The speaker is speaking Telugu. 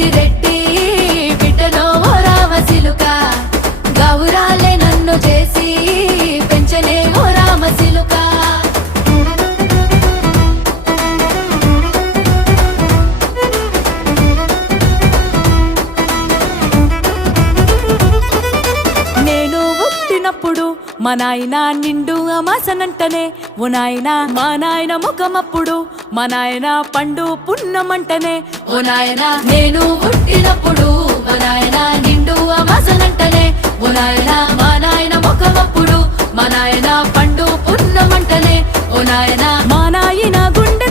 పెద్దిరెడ్డి బిడ్డలో ఓ రామసిలుక గౌరాలే నన్ను చేసి పెంచనే ఓ రామసిలుక నేను పుట్టినప్పుడు మా నాయన నిండు అమాసనంటనే ఓ నాయన మా నాయన ముఖమప్పుడు మా నాయన పండు పున్నమంటనే ఓ నాయన నేను పుట్టినప్పుడు మా నాయన నిండు అమాసనంటనే ఓ నాయన మా నాయన ముఖమప్పుడు మా నాయన పండు పున్నమంటనే ఓ నాయన మా నాయన గుండె